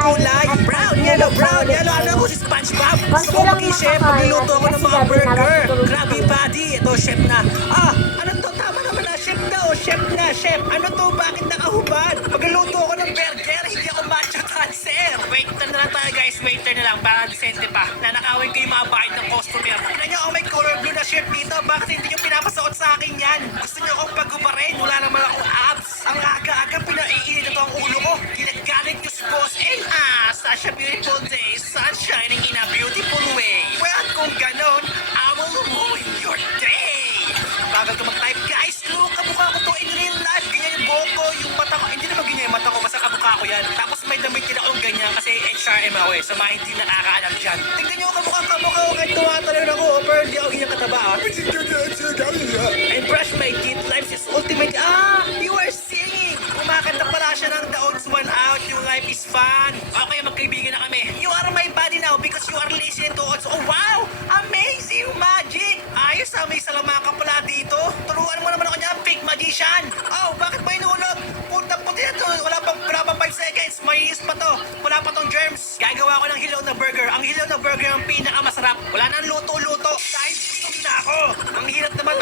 kulay. Brown, yellow. Ano ko si SpongeBob? Gusto ko maging chef. Magluluto ako ng mga burger. Krabby Patty. Ito, chef na. Ano to? Tama naman na. Chef na. Chef. Ano to? Bakit nakahubad? Magluluto ako ng burger. Hindi ako matcha transfer. Waiter na lang tayo, guys. Waiter na lang. Para disente pa. Nanakawin ko yung mga bayad ng customer. Tignan nyo, may color blue na shirt dito. Bakit hindi nyo pinapasuot sa akin yan? Gusto nyo akong pagubarin? Wala naman akong abs. Ang aga-aga pinaiinit ito ang ulo ko. Ginagalit ko si Boss N. Such a beautiful day. Sun shining in a beautiful way. Well, kung ganon, I will ruin your day. Bagal ko mag-type, guys. Look, kamukha ko to in real life. Ganyan yung buhok ko, yung mata ko. Hindi naman ganyan yung mata ko, basta kamukha ko yan. Tapos may damit din akong ganyan kasi HRM ako sa mga hindi nakakaalam dyan. Tingnan nyo, kamukha ko. Kahit tumatalon ako, pero hindi ako ganyan kataba. I brush my teeth. Life is ultimate. You are singing. Kumakanta pala siya ng The Odds One Out. Yung life is fun. Okay, magkaibigan na kami. You are my buddy now because you are listening to Odds. Oh, wow! Amazing magic! Ayos may salamaka pala dito. Turuan mo naman ako niya, fake magician. Bakit ba inuulog? Puti na to. Wala pang 5 seconds. Mayis pa to. Wala pa tong germs. Gagawa ko ng hilaw na burger. Ang hilaw na burger ang pinakamasarap. Wala nang luto-luto. Dahil gutom na ako. Ang hirap naman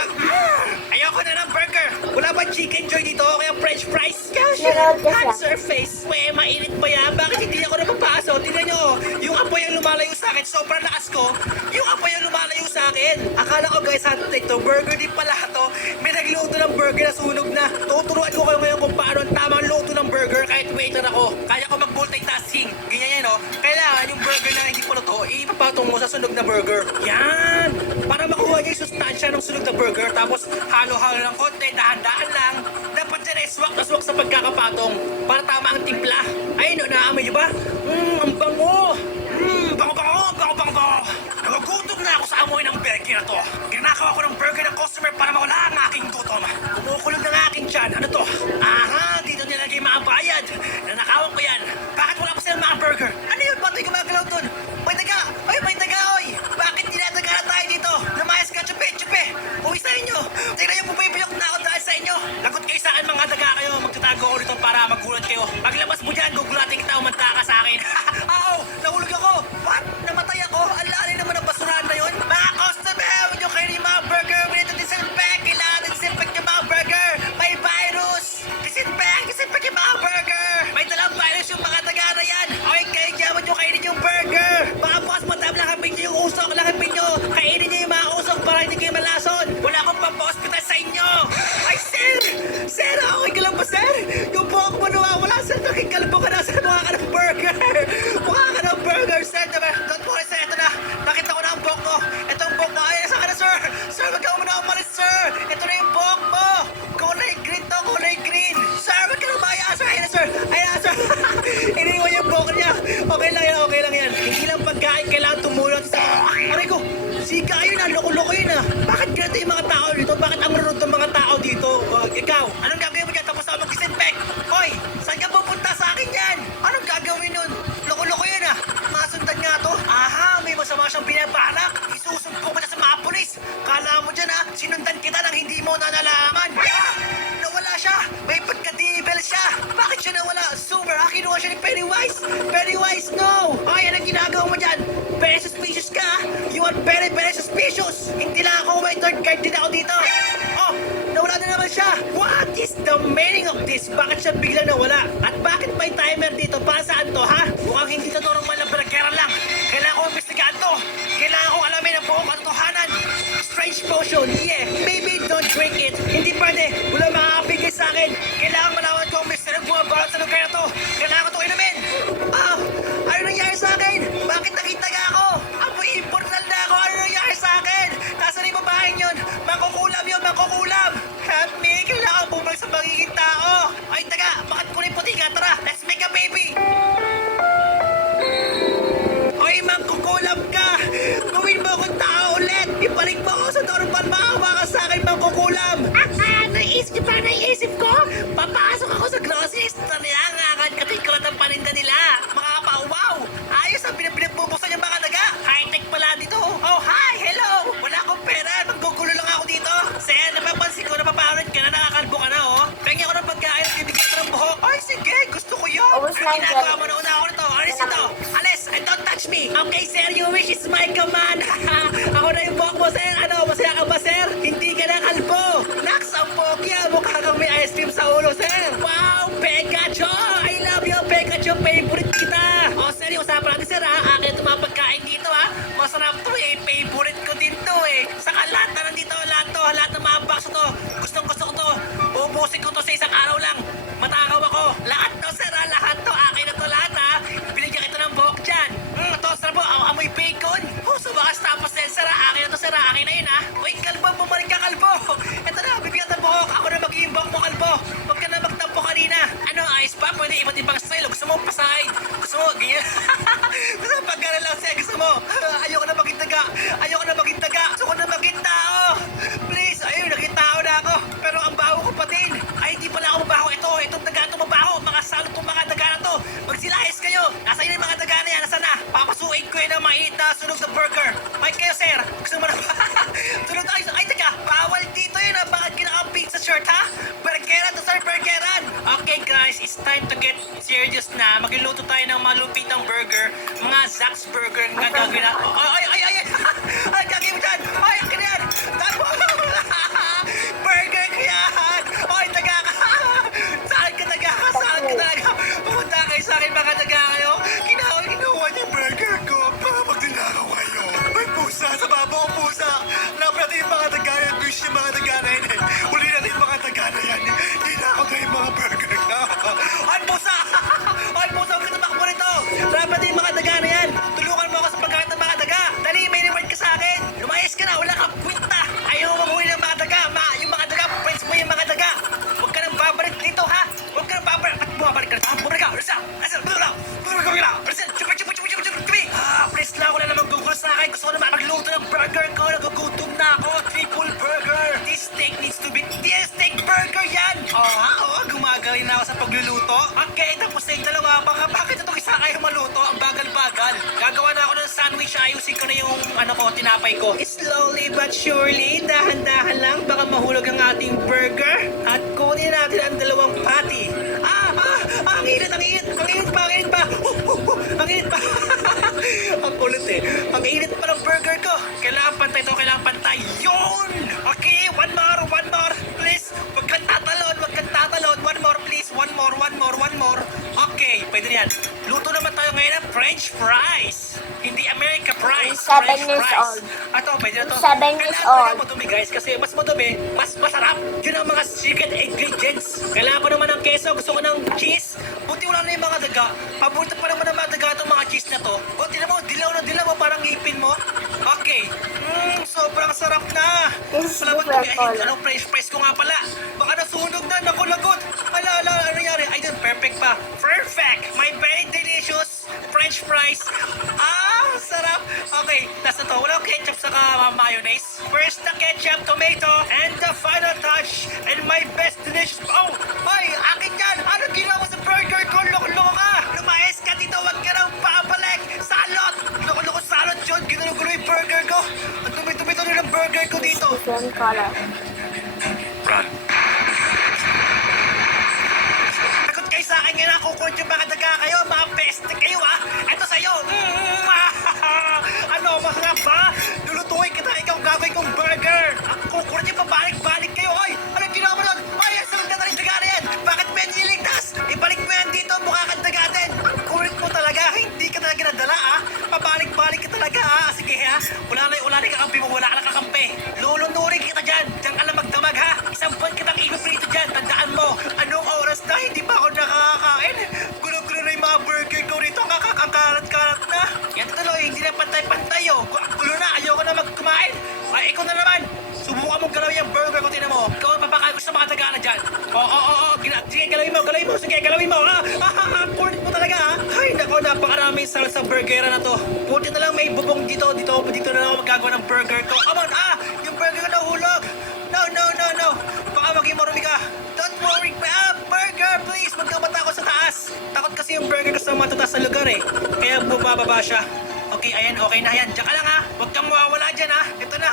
Ayoko na ng burger. Wala ba chicken joy dito? Kaya french fries? Answer face. Mainit pa yan. Bakit hindi ako napapaso? Tignan nyo. Yung apoy ang lumalayo sa akin. Sobrang lakas ko. Yung apoy ang lumalayo sa akin. Akala ko, guys, to burger din pala to. May nagluto ng burger na sunog na. Tuturuan ko kayo ngayon kung paano ang tamang luto ng burger kahit waiter ako. Kaya ko mag-multitasking. Ganyan yan, no? Kailangan yung burger na hindi pa luto, ipapatong mo sa sunog na burger. Yan! Para makuha niya yung sustansya ng sunog na burger. Tapos halo-halo ng konti, dahan-dahan lang. Dapat dyan swak na swak sa pagkakapatong. Para tama ang timpla. Ayun, naamoy niyo ba? Ang bango! Bango! Nagugutom na ako sa amoy ng burger na to. Ginakawa ko ng burger ng customer para mawala ang aking gutom. Kumukulog ng aking tiyan. Ano to? Dito nilagay mga bayad. Nanakawan ko yan. Bakit wala pa silang mga burger? Ano yun? Bato'y gumagalaw dun? May taga, oy! Bakit dinadaga na tayo dito? Lumayas ka, chupe! Uwi sa inyo! Tignan yung pupipiyok na ako dahil sa inyo! Lagot kayo sa akin, mga daga kayo! Magtatago ako dito para magulat kayo. Paglabas mo dyan, gugulatin kita, umanta ka sa akin. Nahulog ako! What? Namatay ako? Ang lalim naman ang basurahan na yun? Mga customer, huwag nyo kayo yung mga burger! We need to disinfect! Kailangan disinfect yung mga burger! May virus! Disinfect yung mga burger! May dalang virus yung mga daga na yan! Okay, kayo dyan, huwag nyo kainin yung burger! Baka bukas madam, lakapin nyo yung usok! Lakapin nyo! Kainin nyo yung mga usok para hindi kayo malason! Wala akong pampa-hospital sa inyo! Ay, sir! Sir, okay ka lang ba, sir? Yung buhok mo nawawala, sir! Nakikalbo ka na, sir! Mukha ka ng burger! Sir! Don't worry, sir! Ito na! Nakita ko na ang buhok mo! Ito ang buhok mo! Ay, nasa ka na, sir! Sir, wag ka muna umalis, sir! Ito na yung buhok mo! Kulay green to! Kulay green! Sir, wag ka na umaya! Sir, ayun na, sir! Ayun na, sir! Iniwan yung buhok niya! Okay lang yan! Hindi lang pagkain kailangan tumulong sa... Aray ko! Sika yun na! Loko-loko yun na! Bakit ganito yung mga tao dito? Bakit ang rurod ng mga tao dito? Ikaw, anong gagawin mo dyan tapos ako mag-disinfect? Hoy! Saan ka pupunta sa akin yan? Anong gagawin nun? Loko-loko yun ah! Masundan nga to? May masama siyang pinabalak! Isusumpong ka na sa mga pulis! Kala mo dyan sinundan kita nang hindi mo nalalaman! Nawala siya! May pagka-devil siya! Bakit siya nawala? Super! Kinuha siya ni Pennywise! Pennywise, no! Ay, anong ginagawa mo dyan? Very suspicious ka! You are very, very suspicious! Hindi lang ako, may third card din ako dito! Nawala na naman siya! What is the meaning of this? Bakit siya bigla nawala? At bakit may timer dito? Para saan to, ha? Mukhang hindi to normal na pinagkera lang. Kailangan ko imbestigahan to. Kailangan kong alamin ang buong katotohanan. Strange potion, yeah. Maybe don't drink it. Hindi pwede. Wala makakapigil sa akin. Kailangan malawan ko ang mystery ng bumabalot sa lugar na to. Kailangan ko to inumin. Ano nangyari sa akin? Bakit nakita nga ako? Apoy importal na ako. Ano nangyari sa akin? Nasaan yung babaeng yun? Mangkukulam. Help me. Kailangan bumalik sa magiging tao. Ay, taga. Bakit ko rin puti ka? Tara, let's make a baby. Yay! Okay, sir, your wish is my command. Ako na yung buhok mo, sir. Ano, masaya ka ba, sir? Hindi ka na kalbo. Naks, ang pogi, ah. Mukha kang may ice cream sa ulo, sir. Wow, Pikachu! I love you, Pikachu. Favorite kita. O, sir, yung usapan natin, sir, ha? Akin ito mga pagkain dito, ha? Masarap to, eh. Favorite ko din to, eh. Saka lahat na nandito, lahat ng mga box to. Gustong-gusto ko to. Ubusin ko to sa isang araw lang. Matakaw ako. Lahat to, sir, ha? Lahat to. Akin na to lahat, ha? Binigyan kita ng buhok dyan. Ito, sir po. Amoy bacon. Sa bakas tapos, sir, ha? Akin na to, sir, ha? Akin na yun, ha? Uy, kalbo, bumalik ka, kalbo. Ito na, bibigyan ng buhok. Ako na magiging buhok mo, kalbo. Huwag ka na magtampo kanina. Ano, ayos pa? Pwede iba't ibang style. Gusto mo pasahin? Gusto mo, ganyan? Gusto mo pagkara lang, sir. Gusto mo? Ayoko na maging taga. Ayoko na maging taga. Gusto ko na maging tao. Please, ayun, naging tao na ako. Pero ang baho ko pa din. Ay, hindi pala ako mabaho. Itong daga ito mabaho. Mga salot itong mga daga na to. Magsilahis kayo. Nasa yun yung mga daga na yan. Nasa na? Papasuin ko yun ang mainit na sunog na burger. May kayo, sir. Gusto mo na ba? Sunog na kayo. Ay, teka. Bawal dito yun. Bakit kinakamping sa shirt, ha? Burgeran to, sir. Burgeran. Okay, guys. It's time to get serious na. Magluluto tayo ng malupitang burger. Mga Zax's Burger ang gagawin na. Ay! Ay, gagawin mo dyan. Ay, ganyan. Tapo. Burger ko yan. Ay, taga ka. Saan ka taga? Saan ka talaga? Pumunta kayo sa akin, mga taga kayo. Kinuha niyo yung burger ko. Baka magdinakaw kayo. May pusa sa babaw ang pusa. Hanap natin yung mga taga yan. Wish yung mga taga na yun. Huli natin yung mga taga na yan. Hinakaw tayo yung mga burger ka. Ay, pusa! Ay, pusa! Huwag ka tumakbo rito. Hanap natin yung mga taga na yan. Tulungan mo ako sa pagkakat ng mga taga. Dali, may reward ka sa akin. Lumayas ka na. Wala kang kwinta. Ayaw mo mamuhi ng mga taga. Yung mga taga, friends mo yung mga taga. Huwag ka nang babalik dito, ha? Huwag ka nang babalik. At bumabalik ka na. Bumabalik ka. Please lang, wala namang gugulo sa akin. Gusto ko na magluto ng burger ko. Nagugutom na ako. Triple burger. This steak needs to be... This steak burger yan. Oo, gumagaling na ako sa pagluluto. Okay, tapos na yung dalawa. Bakit itong isa kayo maluto? Ang bagal-bagal. Gagawa na ako ng sandwich. Ayusin ko na yung tinapay ko. Slowly but surely, dahan-dahan lang. Baka mahulog ang ating burger. At kunin natin ang dalawang patty. Ang init pa. Ang init pa. Ang kulit eh. Ang init pa ng burger ko. Kailangan pantay. Yun! Okay, one more. Please, wag kang tatalon. One more, please. One more. Okay, pwede yan. Luto naman tayo ngayon ng French fries. Hindi America fries. 7 years old. Ito, pwede na to. 7 years Kailangan old. ko madumi, guys, kasi mas madumi, mas masarap. Yun ang mga secret ingredients. Kailangan ko naman ng keso, gusto ko ng cheese. Buti wala na yung mga daga. Paborito pa naman ng mga daga itong mga cheese na to. O, tinan mo, dilaw mo, parang ngipin mo. Okay. Sobrang sarap na. This is Salamat different kami. color. Anong French fries ko nga pala? Baka nasunog na, naku, lagot. Ano nangyari? Ay, perfect pa. Perfect. My very delicious French fries. Sarap. Okay, nasa to. Walang ketchup saka mayonnaise. First the ketchup, tomato, and the final touch. And my best delicious... akin yan. Ano ginawa sa burger ko? Loko-loko ka. Lumayas ka dito. Huwag ka nang babalik. Salot. Loko-loko salot yun. Ginugulo yung burger ko. Ang dumi-dumi ng burger ko dito. Different color. Run. Takot kayo sa akin yan, kukulit yung mga daga kayo, mga peste kayo, ha? Ito sa'yo. Ano, masarap ba? Lulutuin kita, ikaw gagawin kong burger. Ang kukulit yung pabalik-balik kayo. Ay, anong ginawa mo nun? Ay, sarap na rin daga na yan. Bakit mo yan niligtas? Ibalik mo yan dito, mukha kang daga din. Ang kulit mo talaga, hindi ka talaga nadala, ha? Pabalik-balik ka talaga, ha? Sige, ha? Wala na yung kakampi mo, wala ka na kakampi. Lulunurin kita dyan. Diyan ka lang magdamag, ha? Isang buwan kitang ipiprito dyan. Tandaan mo, anong oras na hindi pa ako nakakakain? Gulo-gulo na yung mga burger ko rito. Ang karat-karat na. Yan tuloy, hindi na pantay-pantay, oh. Ang gulo na, ayoko na magkumain. Ay, ikaw na naman. Subukan mong galawin yung burger ko, tinan mo. Ikaw ang papakain ko sa mga tagana dyan. Sige, galawin mo. Sige, galawin mo, ha? Kulit mo talaga, ha? Ay, nako, napakaraming sarap sa burger na to. Buti na lang may bubong dito. Dito na lang ako magagawa ng burger ko. Come on, yung burger ko nahulog. No. Baka maging marumi ka. Don't worry, burger, please. Huwag kang matakot sa taas. Takot kasi yung burger ko sa matataas sa lugar, eh. Kaya bumababa siya. Okay, ayan, okay na yan. Diyan ka lang, ha? Huwag kang mawawala dyan, ha? Ito na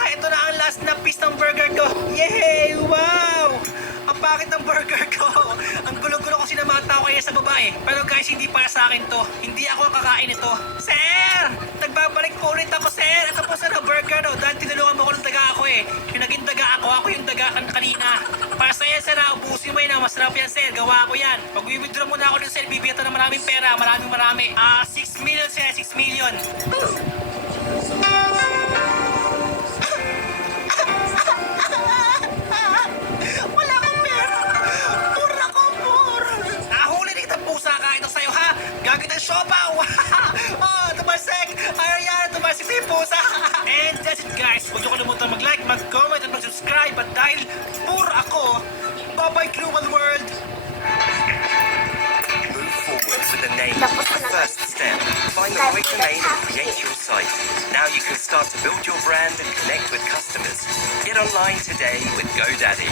ang last na piece ng burger ko. Yay! Wow! Ang pangit ng burger ko. Ang gulo-gulo kasi ng mga tao kaya sa babae. Pero guys, hindi para sa akin to. Hindi ako kakain ito. Sir! kanina. Para sa'yo, sir, ubusin mo yan. Masarap yan, sir. Gawa ko yan. Pag withdraw mo na ako dun, sir, bibigyan ng maraming pera. Marami. 6 million, sir. 6 million. Wala akong pera. Pura ko, pura. Nahuli na kitang pusa ka. Ito sa'yo, ha? Gagawin ng siopaw. Tumasek. Ayan, tumasek sa yung pusa. And that's it, guys. Huwag niyo kalimutan mag-like, mag-comment, at mag-subscribe. At dahil pura ako, bye-bye, Global World. Move forward with a name. First step, find the right domain and create your site. Now you can start to build your brand and connect with customers. Get online today with GoDaddy.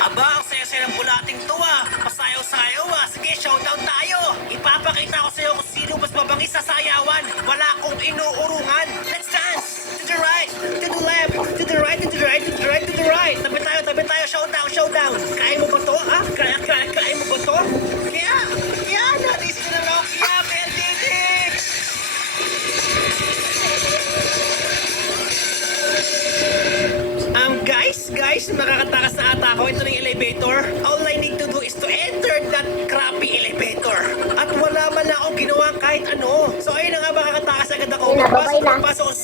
Aba, ang saya-saya ng bulating to Pasayaw-sayaw Sige, showdown tayo. Ipapakita ko sa'yo kung sino mas mabangis sa sayawan. Wala akong inuurungan. Let's dance! To the right, to the left, to the right, to the right, to the right, to the right. Tabi tayo, showdown. Kaya mo ba to, ha? Kaya mo ba to? Kaya, natisip na lang ako. Kaya, Pelditic! Guys, makakatakas na ata ako. Ito na yung elevator. All I need to do is to enter that crappy elevator. At wala man lang akong ginawa kahit ano. So ayun na nga, makakatakas agad ako. Ayun na, bye-bye na. Papasok